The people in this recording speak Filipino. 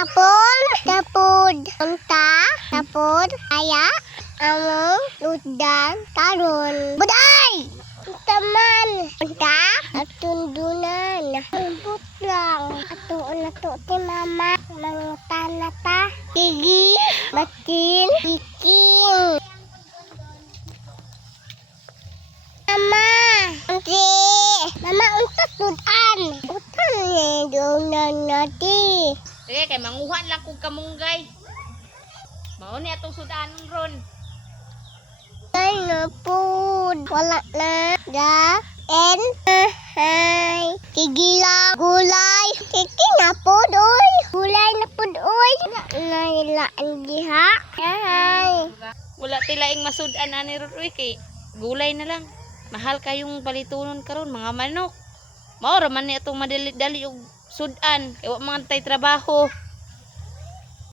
Apon, tapod, unta, tapod, aya, among, ludan, taron. Buday! Taman, unta, atundunan, putlang, atuon na to ti mama, mangutan na ta, tigi, batin, iking. Mama, mama, unta tudan. Utan ni doon nati. Sige, kay manguhan lang kong kamunggay. Mao ni atong sudanon ron. Ay na food. Wala na. Da. En. Hay. Tigila. Gulay. Kiki na food, oy. Gulay na food, oy. Nailaan diha. Hay. Wala tilaing masudan ani ron uy kay gulay na lang. Mahal kayong balitunon karon mga manok. Mao ra man ni atong madali-dali og sudan kay wa man tay trabaho.